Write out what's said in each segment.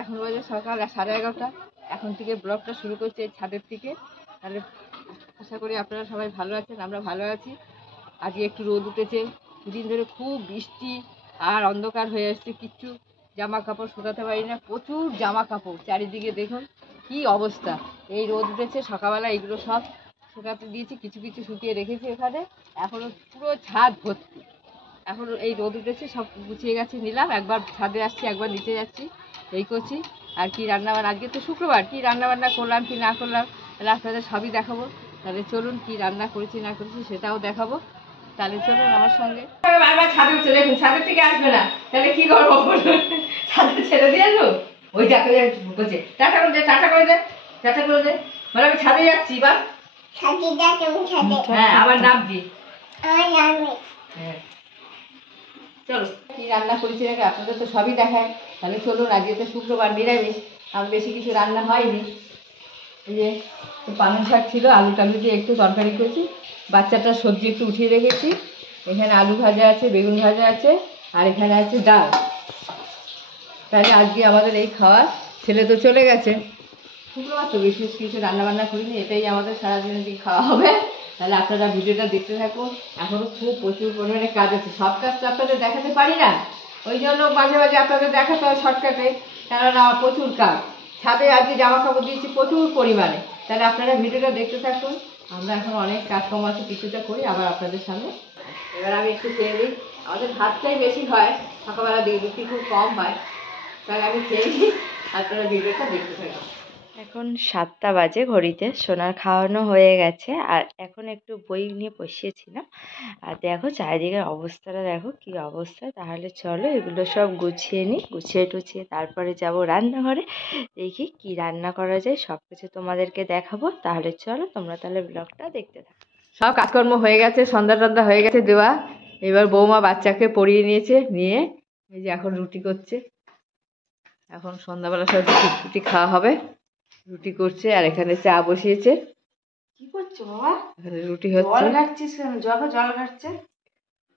এখন বাজে সকাল 11:30। এখন থেকে ব্লগটা শুরু করছি এই ছাদের থেকে। তাহলে আশা করি আপনারা সবাই ভালো আছেন, আমরা ভালো আছি। আজকে একটু রোদ উঠেছে, দুদিন ধরে খুব বৃষ্টি আর অন্ধকার হয়ে আসছে, কিচ্ছু জামা কাপড় শুকাতে পারি না, প্রচুর জামা কাপড় চারিদিকে দেখুন কি অবস্থা। এই রোদ উঠেছে সকালবেলা, এগুলো সব শুকাতে দিয়েছি, কিছু কিছু শুকিয়ে রেখেছি এখানে, এখনো পুরো ছাদ ভর্তি। এখন এই রোদ উঠেছে, সব গুছিয়ে গেছে, নিলাম, একবার ছাদে আসছি একবার নিচে যাচ্ছি, এই করছি। আর কি রান্নাবান্না, আজকে তো শুক্রবার, কি রান্নাবান্না করলাম কি না করলাম তাহলে আপনাদের সবই দেখাবো। তাহলে চলুন কি রান্না করেছি না করেছি সেটাও দেখাবো। তাহলে চলুন আমার সঙ্গে। বারবার ছাদে উঠছে, দেখুন ছাদের থেকে আসবে না, তাহলে কি করবো ছাদে ছেড়ে দিয়ে আসবো। ওই দেখো বলছে টাটা করে দে, টাটা করে দে, টাটা করে দে, বলে আমি ছাদে যাচ্ছি। বা হ্যাঁ আমার নাম কি? হ্যাঁ চলো কি রান্না করেছি নাকি আপনাদের তো সবই দেখায়। তাহলে চলুন, আজকে তো শুক্রবার, নিরামিষ, আর বেশি কিছু রান্না হয়নি। এই যে পালং শাক ছিল, আলু টালু দিয়ে একটু তরকারি করেছি, বাচ্চাটার সবজি একটু উঠিয়ে রেখেছি, এখানে আলু ভাজা আছে, বেগুন ভাজা আছে, আর এখানে আছে ডাল। তাহলে আজকে আমাদের এই খাওয়া। ছেলে তো চলে গেছে, শুক্রবার তো বিশেষ কিছু রান্নাবান্না করিনি, এটাই আমাদের সারাদিনের দিন খাওয়া হবে। তাহলে আপনারা ভিডিওটা দেখতে থাকুন। এখনও খুব প্রচুর পরিমাণে কাজ আছে, সব কাজ তো আপনাদের দেখাতে পারি না, ওই জন্য মাঝে মাঝে আপনাদের দেখাতে হয় শর্টকাটে, কেননা আমার প্রচুর কাজ। ছাদে আজকে জামা কাপড় দিয়েছি প্রচুর পরিমাণে। তাহলে আপনারা ভিডিওটা দেখতে থাকুন। আমরা এখন অনেক কাজকর্ম আছে, কিছুটা করি আবার আপনাদের সামনে। এবার আমি একটু খেয়ে নিই, আমাদের ভাতটাই বেশি হয়, সকালবেলা দিয়ে রুটি খুব কম হয়। তাহলে আমি খেয়ে নিই, আপনারা ভিডিওটা দেখতে থাকুন। এখন 7টা বাজে ঘড়িতে, সোনার খাওয়ানো হয়ে গেছে, আর এখন একটু বই নিয়ে বসিয়েছিলাম। আর দেখো চারিদিকের অবস্থাটা, দেখো কি অবস্থা। তাহলে চলো এগুলো সব গুছিয়ে নিই, গুছিয়ে টুছিয়ে তারপরে যাব রান্নাঘরে, দেখি কি রান্না করা যায়, সব কিছু তোমাদেরকে দেখাবো। তাহলে চলো তোমরা তাহলে ব্লগটা দেখতে থাকো। সব কাজকর্ম হয়ে গেছে, সন্ধ্যা টন্ধা হয়ে গেছে দেওয়া। এবার বৌমা বাচ্চাকে পড়িয়ে নিয়েছে, নিয়ে এই যে এখন রুটি করছে। এখন সন্ধ্যাবেলা সব রুটি খাওয়া হবে, রুটি করছে। আর এখানে চা বসিয়েছে। কি করছো বাবা? এখানে রুটি হচ্ছে। জল ঘাটছিস কেন? জল ঘাটছে,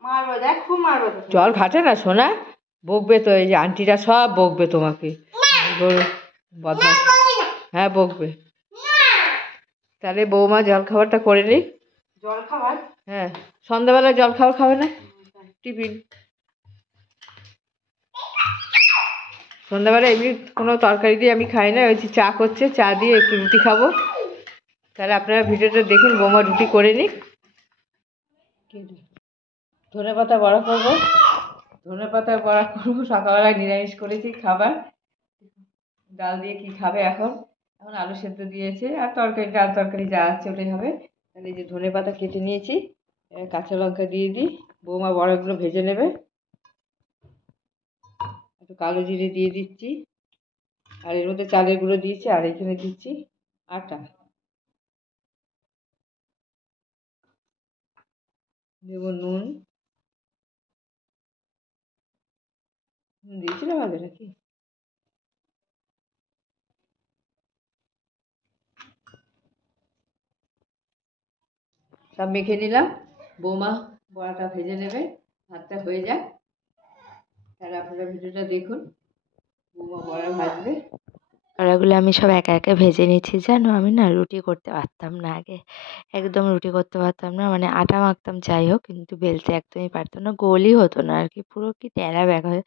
মারবো, দেখ খুব মারবো। জল ঘাটে না সোনা, বকবে তো, এই যে আন্টিরা সব বকবে তোমাকে, বদমাস। হ্যাঁ বকবে। তাহলে বৌমা জল খাবারটা করে নিই। জল খাবার? হ্যাঁ, সন্ধ্যাবেলা জল খাবার খাবে না, টিফিন। সন্ধ্যাবেলা এমনি কোনো তরকারি দিয়ে আমি খাই না, ওই চা করছে, চা দিয়ে একটু রুটি খাবো। তাহলে আপনারা ভিডিওটা দেখুন, বৌমা রুটি করে নিক। ধনে পাতা বড়া করবো, ধনে পাতা বড়া করবো। সকালবেলায় নিরামিষ করেছি খাবার, ডাল দিয়ে কি খাবে এখন। এখন আলু সেদ্ধ দিয়েছে, আর তরকারি, ডাল তরকারি যা আছে ওটাই হবে। তাহলে এই যে ধনে পাতা কেটে নিয়েছি, কাঁচা লঙ্কা দিয়ে দিই, বৌমা বড়াগুলো ভেজে নেবে। একটু কালো জিরে দিয়ে দিচ্ছি, আর এর মধ্যে চালের গুঁড়ো দিয়েছি, আর এখানে দিচ্ছি আটা, দেবো নুন। দিয়েছিলাম আগে নাকি? সব মেখে নিলাম, বৌমা বড়াটা ভেজে নেবে, ভাতটা হয়ে যাক। তাহলে আপনারা ভিডিওটা দেখুন, বৌমা বড়া ভাজবে। বড়াগুলো আমি সব একা একা ভেজে নিচ্ছি। জানো আমি না রুটি করতে পারতাম না আগে, একদম রুটি করতে পারতাম না, মানে আটা মাখতাম যাই হোক, কিন্তু বেলতে একদমই পারতাম না, গোলই হতো না আর কি, পুরো কি ট্যাড়া ব্যাক হয়।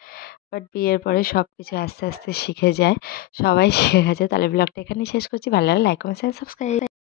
বাট বিয়ের পরে সব কিছু আস্তে আস্তে শিখে যায়, সবাই শিখে গেছে। তাহলে ব্লগটা এখানেই শেষ করছি, ভালো লাগলে লাইক কমেন্ট শেয়ার সাবস্ক্রাইব।